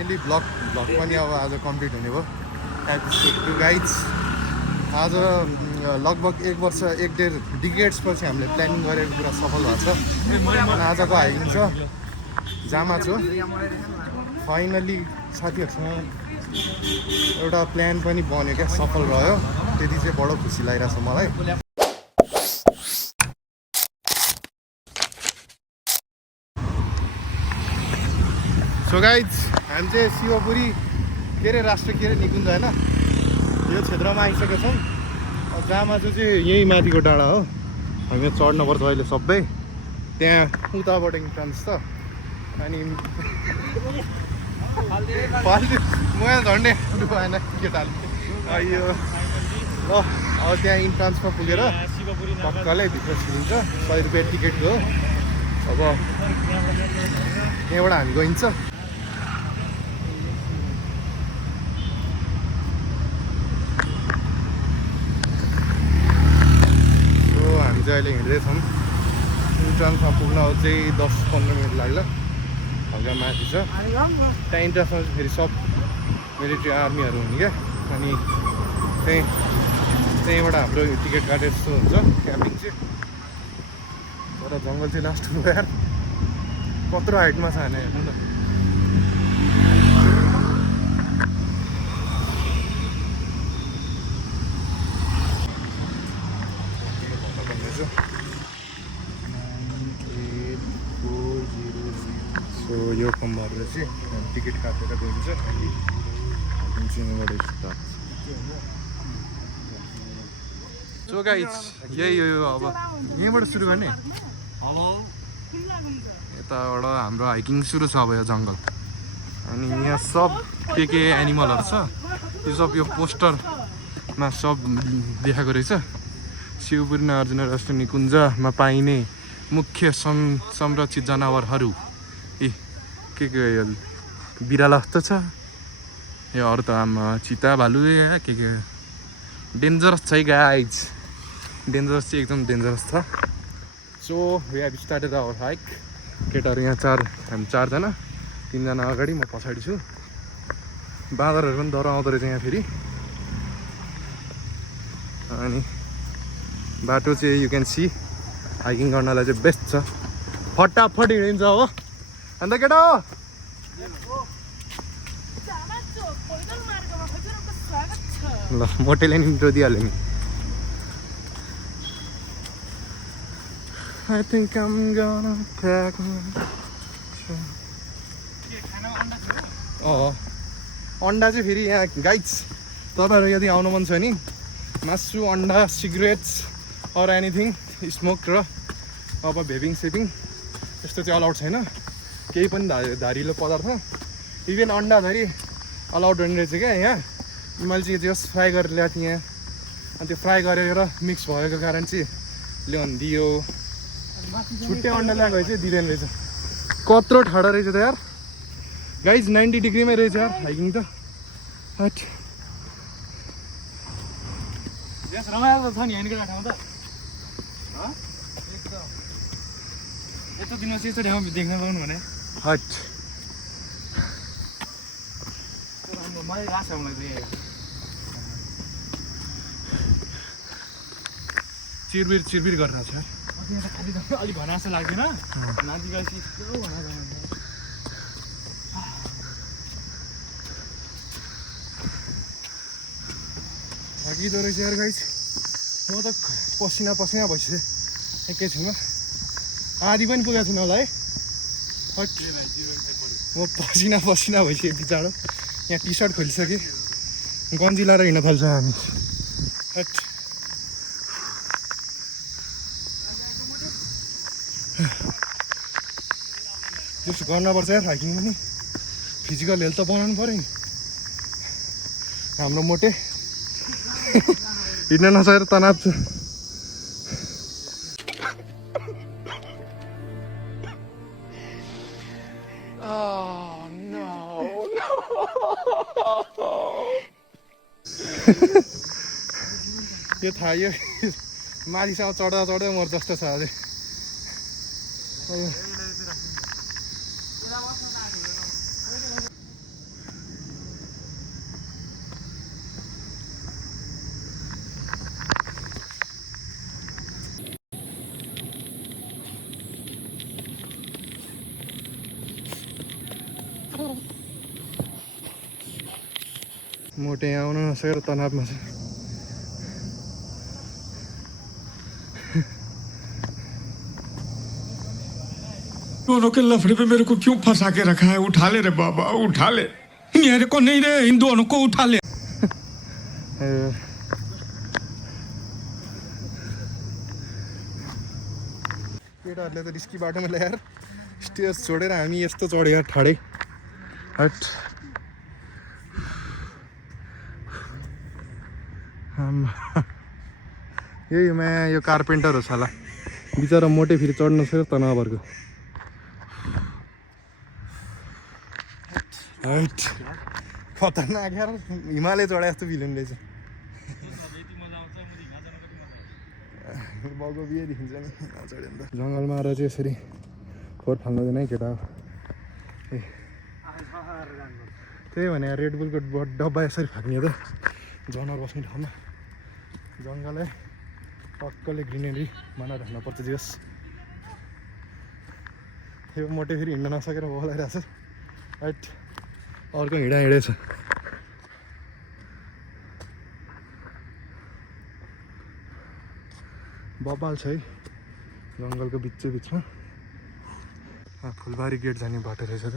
Finally blog पनि अब आज कम्प्लिट हुने भयो एपिसोड 2 गाइज आज लगभग 1 वर्ष 1.5 डिकेड्स पछि हामीले प्लानिङ गरेको कुरा सफल भएको छ अनि आजको हाइकिङ छ जामा छु फाइनली साथीहरूसँग एउटा प्लान पनि बन्यो क्या सफल रह्यो त्यति चाहिँ बडो खुसी लागिरहेछ मलाई सो गाइज हामी चाहिँ शिवपुरी के अरे राष्ट्रिय के अरे निकुञ्ज होइन यो क्षेत्रमा आइसकेका छौँ जामा चाहिँ यही माथिको डाँडा हो हामी चढ्नुपर्छ अहिले सबै त्यहाँ उताबाट इन्ट्रान्स छ अनि म झन्डै भएन केटाले यो ल अब त्यहाँ इन्ट्रान्समा पुगेर टक्कलै भित्र छिरिन्छ 100 रुपियाँ टिकट हो अब यहाँबाट हामी गइन्छ हामी चाहिँ अहिले हिँड्दैछौँ इन्ट्रान्समा पुग्न चाहिँ 10-15 मिनट लाग्ला हल्का माथि छ त्यहाँ इन्ट्रान्समा चाहिँ फेरि सब मिलिट्री आर्मीहरू हुने क्या अनि त्यहीँबाट हाम्रो टिकट काटेर जस्तो हुन्छ क्याम्पिङ चाहिँ तर जङ्गल चाहिँ लास्ट हो यार कत्रो हाइटमा छ होइन हेर्नु त सो यो कम्बारले चाहिँ टिकट काटेर गइन्छ सो गाइज यही हो अब यहीँबाट सुरु गर्ने यताबाट हाम्रो हाइकिङ सुरु छ अब यो जङ्गल अनि यहाँ सब के एनिमलहरू छ यो सब यो पोस्टरमा सब देखाएको रहेछ शिवपुरी नागार्जुन राष्ट्रिय निकुञ्जमा पाइने मुख्य संरक्षित जनावरहरू के यो बिराला जस्तो छ यो अरू त आमा चिता भालु के डेन्जरस छ है गाइज डेन्जरस चाहिँ एकदम डेन्जरस छ so we have started our hike केटाहरू यहाँ हामी चारजना 3 जना अगाडि म पछाडि छु बाँदरहरू पनि डर आउँदो रहेछ यहाँ फेरि अनि बाटो चाहिँ यु क्यान सी हाइकिङ गर्नलाई चाहिँ बेस्ट छ फटाफट हिँडिन्छ हो अन्त केटा हो ल मोटेले नि इन्ट्रो दिइहाल्यो नि I think I'm gonna pack अन्डा चाहिँ फेरि यहाँ गाइज तपाईँहरू यदि आउनु मन छ नि मासु अन्डा सिगरेट्स अर एनिथिङ स्मोक र अब भेपिङ सेपिङ यस्तो चाहिँ अलाउड छैन केही पनि धारिलो पदार्थ इभन अन्डा धरि अलाउड हुने रहेछ क्या यहाँ मैले चाहिँ जस्ट फ्राई गरेर ल्याएको थिएँ यहाँ अनि त्यो फ्राई गरेर मिक्स भएको कारण चाहिँ ल्याउनु दियो छुट्टै अन्डा ल्याएको चाहिँ दिँदैन रहेछ कत्रो ठाडो रहेछ त यार गाइज 90 डिग्रीमै रहेछ यार हाइकिङ त हट रमाइलो छ नि यहाँनिर ठाउँ त यस्तो दिनमा चाहिँ यस्तो ठाउँ देख्न पाउनु भने हट मलाई लाग्छ मलाई चाहिँ चिरबिर गर्न छ खालि अलिक भना जस्तो लाग्दैन नाति गएपछि थाकिदो रहेछ यार गाइज म त पसिना भइसक्यो एकैछिनमा आधी पनि पुगेको छैन होला है हट म पसिना भइसक्यो पछाडो यहाँ टी सर्ट खोलिसकेँ गन्जी लाएर हिँड्न थाल्छ हामी हट जस्तो गर्नुपर्छ यार हाइकिङ पनि फिजिकल हेल्थ त बनाउनु पऱ्यो नि हाम्रो मोटे हिँड्न नसकेर तनाव छ यो थाहा यो माथिसम्म चढ्दा मर जस्तो छ अझै मोटे यहाँ आउन नसकेर तनावमा छ। दोनों के लफड़े पे मेरे को क्यों फंसा के रखा है? उठा ले रे बाबा, उठा ले। मेरे को नहीं रे, इन दोनों को उठा ले। केटाहरूले त रिस्की बाटोमा ल्याएर स्टेज छोडेर हामी यस्तो चढेर ठाडै हट। यही माया यो कार्पेन्टर हो साला, बिचरा मोटे फेरि चढ्न सक्यो तनावहरूको। हट खतरनाक यार, हिमालय चढे जस्तो फिलिङ रहेछ। बाउको बिहे देखिन्छ नि चढ्यो नि त। जङ्गलमा आएर चाहिँ यसरी फोहोर फाल्दैन है केटा। ए त्यही भने रेडबुलको डब्बा यसरी फ्याँक्ने त जनावर बस्ने ठाउँमा। जङ्गलै टक्कले ग्रिनेरी बनाएर राख्नुपर्छ जस। यो मोटे फेरि हिँड्न नसकेर बोलाइरहेको छ। हट अर्को हिँडेछ। बबाल छ है जङ्गलको बिचमा। फुलबारी गेट जाने बाटो रहेछ त।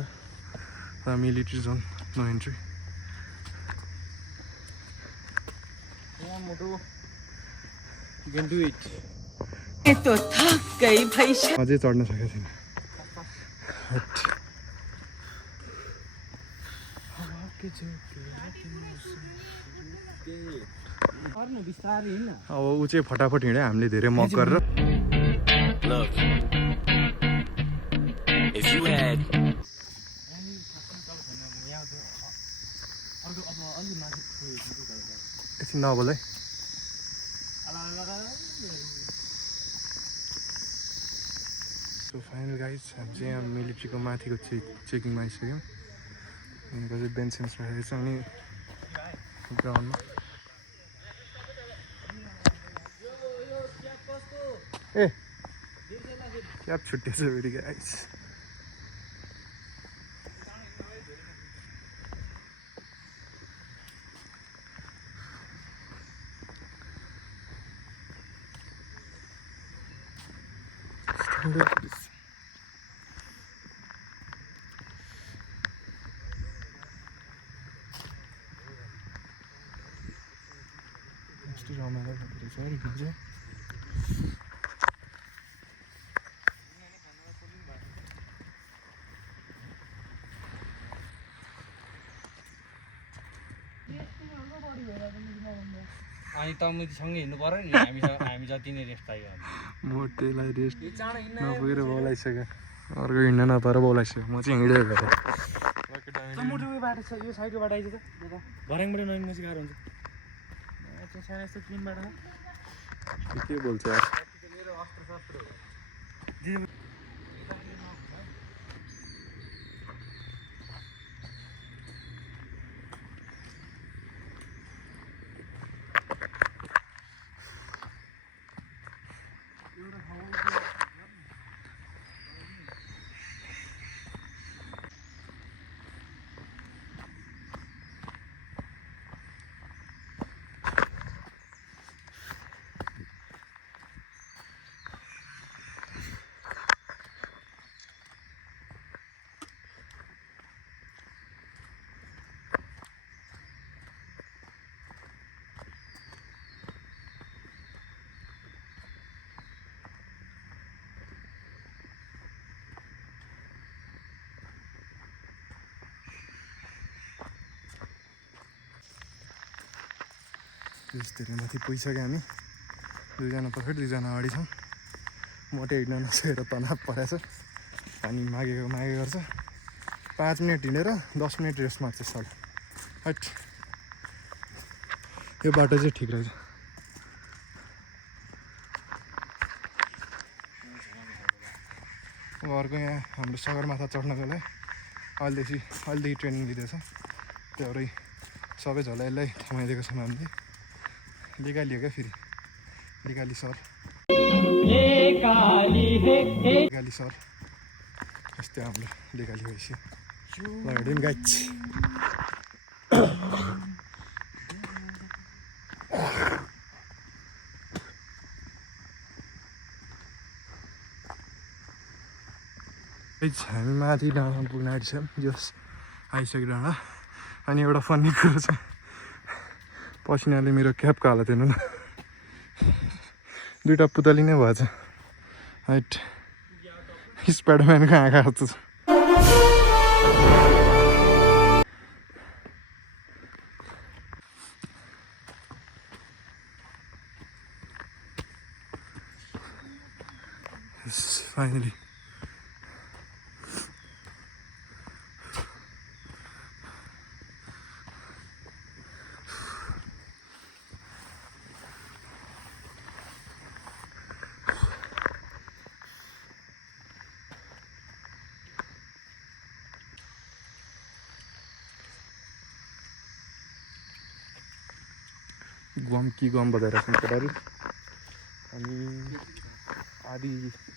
Military zone no entry. तो थक गई भाई। अझै चढ्न सकेको छैन। अब ऊ चाहिँ फटाफट हिँड्यो, हामीले धेरै मक गरेर। एकछिन नबोल है। सो फाइनल गाइज हामी चाहिँ यहाँ मिलिट्रीको माथिको चेकिङमा आइसक्यौँ। यहाँको चाहिँ बेन्चेन्स राखेको छ। अनि ग्राउन्डमा ए क्याब छुट्टिएछ फेरि गाइज। यस्तो रमाइलो रहेछ रिक्नु चाहिँ। अनि तमुसँगै हिँड्नु पर्यो नि। हामी जति नै रेस्ट पाइयो। मोटेलाई रेस्ट नपुगेर बोलाइसक्यो। अर्को हिँड्न नपाएर बोलाइसक्यो। म चाहिँ हिँडेको भएर। मोटरवे बाटो छ यो साइडको बाटो आइज त। भर्याङबाट नहिँड्नु चाहिँ गाह्रो हुन्छ। सानो यस्तो क्लिन बाटो छ। के बोल्छ यार। धेरै माथि पुगिसक्यो हामी। दुईजना पछाडि दुईजना अगाडि छौँ। मोटे हिँड्न नसकेर तनाव परेछ। पानी मागेको गर्छ। 5 मिनट हिँडेर 10 मिनट रेस्ट माग्छ सर। हट यो बाटो चाहिँ ठिक रहेछ। अर्को यहाँ हाम्रो सगरमाथा चढ्नको लागि अहिलेदेखि ट्रेनिङ लिँदैछ। त्यो भएर सबै झोलाइलाई थमाइदिएको छौँ हामीले। लेगाली हो क्या फेरि लेगाली सर यस्तै हाम्रो लेगाली भइसक्यो। ल हिँड्यौँ गाइज। हामी माथि डाँडामा पुग्न आँटिसक्यौँ जस आइसक्यो डाँडा। अनि एउटा फन्नी कुरो छ, पसिनाले मेरो क्यापको हालत हेर्नु न, दुइटा पुतली नै भएछ। हाइट स्पाइडरम्यानको आँखा जस्तो छ। Finally. गम बजाइरहेको छौँ केटाहरू। अनि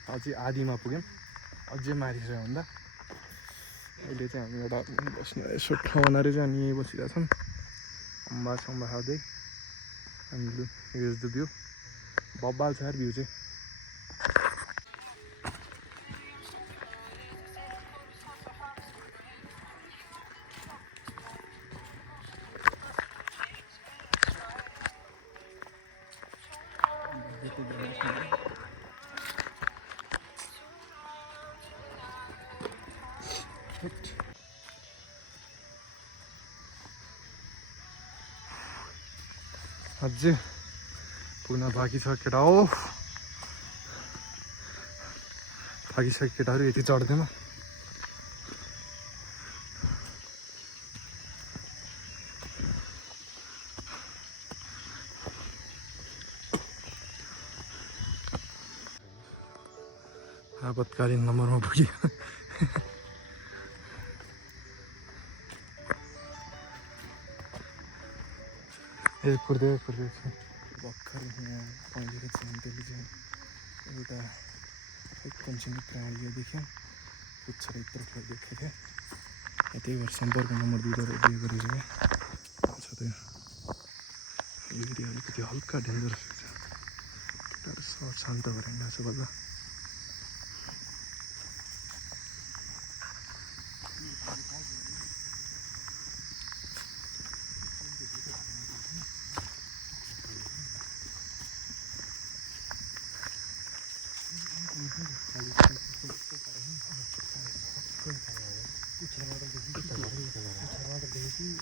अझै आधीमा पुग्यौँ, अझै माथि छ भन्दा। अहिले चाहिँ हामी एउटा बस्ने यसो ठाउँ बनाएर चाहिँ अनि यहीँ बसिरहेको छौँ, अम्बा सम्बा खाँदै। अनि लु हेर्स द भ्यू, बब्बाल छ यार भ्यू चाहिँ। अझै पुग्न बाँकी छ केटा हो, थाकिसक्यो केटाहरू, यति चढ्दैन। आपतकालीन नम्बरमा पुग्यो। कुर्दै भर्खर यहाँ पहिले चाहिँ त्यसले चाहिँ एउटा कन्सेन्ट प्राणी देख्यो, पुच्छर यत्रो ठुलो देखेको थियो। त्यही भएर सम्पर्क नम्बर दिएको रहेछ क्या छ त्यो। यो एरिया अलिकति हल्का डेन्जरस रहेछ, केटाहरू सर्ट शान्त भएर हिँडेको छ बल्ल।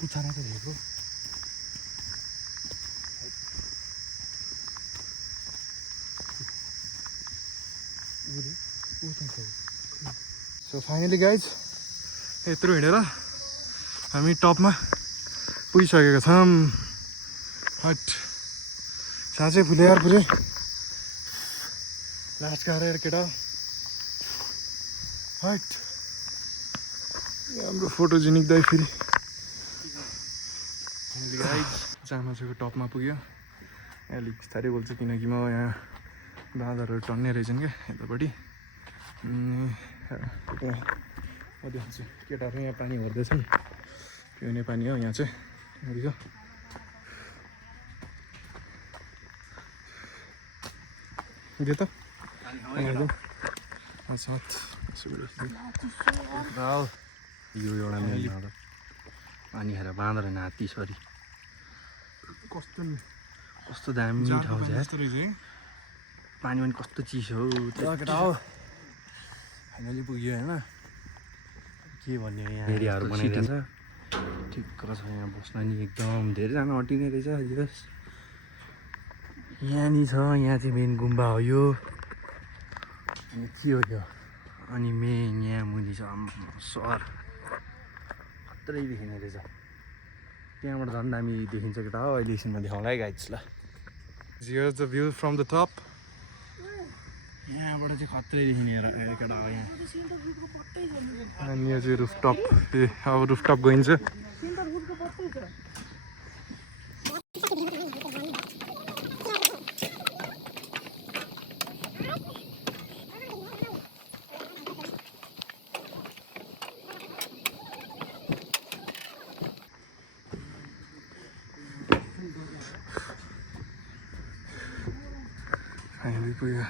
पुच्छाना त भेको सो फाइनली गाइज यत्रो हिँडेर हामी टपमा पुगिसकेका छौँ। हट साँच्चै फुले यार पुरै लास्ट गाह्रो केटा। हट हाम्रो फोटोजेनिक दाइ फेरि चामाचोको टपमा पुग्यो। अलिक बिस्तारै बोल्छु किनकि म यहाँ बाँदरहरू टन्ने रहेछन् क्या यतापट्टि। म देखाउँछु, केटाहरू यहाँ पानी भर्दैछन्, पिउने पानी हो यहाँ चाहिँ। हेरेको त्यो त यो एउटा मेन पानी खाएर बाँदर होइन हात्ती, सरी। कस्तो दामी ठाउँ छ यार, पानी पनि कस्तो चिसो केटा हो। फाइनली पुग्यो होइन, के भन्ने यहाँ एरियाहरू बनाइरहेछ, ठिक्क छ यहाँ बस्न नि। एकदम धेरैजना अटिने रहेछ। यस यहाँ नि छ, यहाँ चाहिँ मेन गुम्बा हो यो। अनि के हो यो, अनि मेन यहाँ मुनि छ सहर, खत्रै देखिने रहेछ। त्यहाँबाट झन् दामी देखिन्छ केटा हो। अहिले एकछिनमा देखाउँला है गाइज ल। Here's the view from the top. यहाँबाट चाहिँ खत्रै देखिने केटा हो यहाँ। अनि यो चाहिँ रुफटप, अब रुफटप गइन्छ। फाइनली पुग्यो।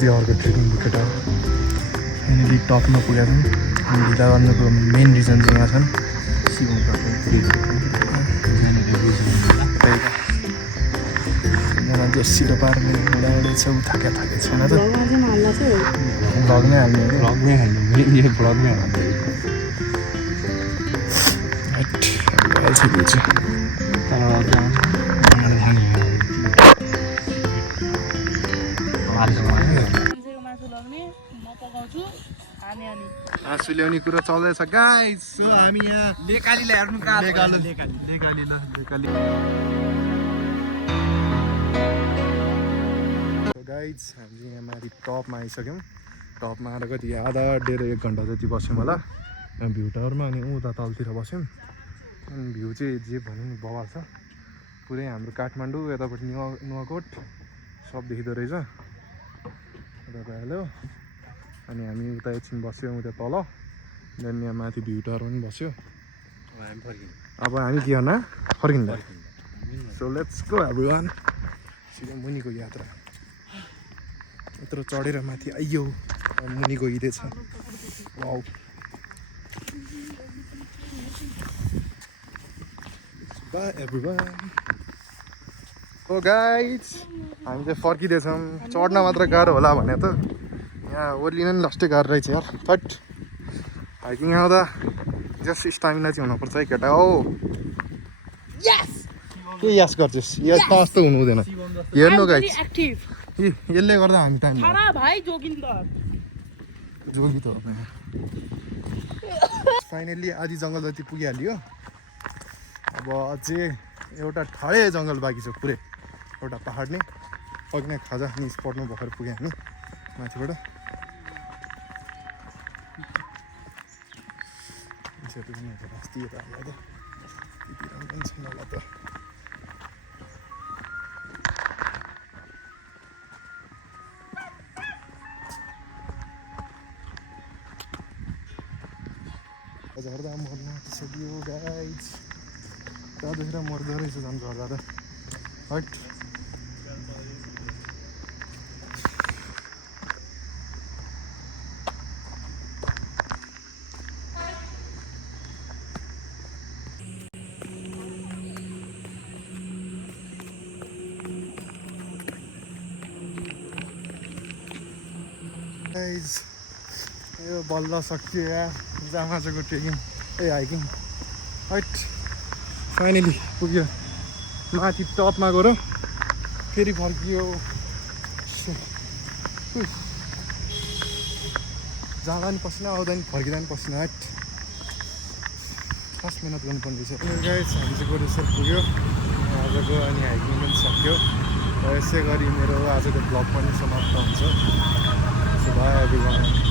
त्यो अर्को ट्रेकिङ बुकेट हो फाइनली टपमा पुगेको छौँ अनि ढिला गर्नुको मेन रिजन चाहिँ यहाँ छन् शिवम यहाँ जोसिलो पार्ने उडाउँदै छ ऊ थाके छैन त भ्लगमै हाल्ने हो भ्लगमै हाल्नु मेन यो भ्लगमै हाल्नु आँसु ल्याउने कुरा चल्दैछ गाइस सो हामी यहाँ लेकालीलाई हेर्नु लेकाली गाइज हामी यहाँ माथि टपमा आइसक्यौँ टपमा आएर कति आधा डेढ 1 घन्टा जति बस्यौँ होला यहाँ भ्यू टावरमा अनि उता तलतिर बस्यौँ अनि भ्यू चाहिँ जे भन्यो नि बवाल छ पुरै हाम्रो काठमाडौँ यतापट्टि नुवाकोट सब देखिँदो रहेछ यता भइहाल्यो अनि हामी उता एकछिन बस्यौँ उता तल देन यहाँ माथि भ्यू टावरमा पनि बस्यो अब हामी के गर्न फर्किँदा सो लेट्स गो एभ्रीवान सिधै मुनिको यात्रा यत्रो चढेर माथि आइयो मुनि गइरहेछ wow bye everyone oh guys हामी चाहिँ फर्किँदैछौँ चढ्न मात्र गाह्रो होला भने त यहाँ ओर्लिन पनि लास्टै गाह्रो रहेछ यार थट हाइकिङ आउँदा जस्ट स्टामिना चाहिँ हुनुपर्छ है केटा हो के यास गर्छस् यास त जस्तो हुनु हुँदैन हेर्नु गाइज यसले गर्दा हामी टाइम जोगी त हो फाइनल्ली आधी जङ्गल जति पुगिहाल्यो अब अझै एउटा ठाडै जङ्गल बाँकी छ पुरै एउटा पहाड नै पक्ने खाजा नि स्पटमा भर्खर पुग्यो हामी माथिबाट अस्ति यता हाल्यो त त्यति राम्रो पनि छैन होला त झर्दा मर्न आँटिसक्यो गाइज देखेर मर्दो रहेछ झन् झर्दा त हट गाइज यो बल्ल सकियो यार जामाचोको ट्रेकिङ हाइकिङ हट फाइनली पुग्यो माथि टपमा गएर फेरि फर्कियो जाँदा नि पसिना आउँदा नि फर्किँदा नि पसिना हट खास मिहिनेत गर्नुपर्ने रहेछ गाइज हामी चाहिँ गोरेश्वर पुग्यो आजको अनि हाइकिङ पनि सक्यो र यसै गरी मेरो आजको ब्लग पनि समाप्त हुन्छ सो बाई एभ्रीवान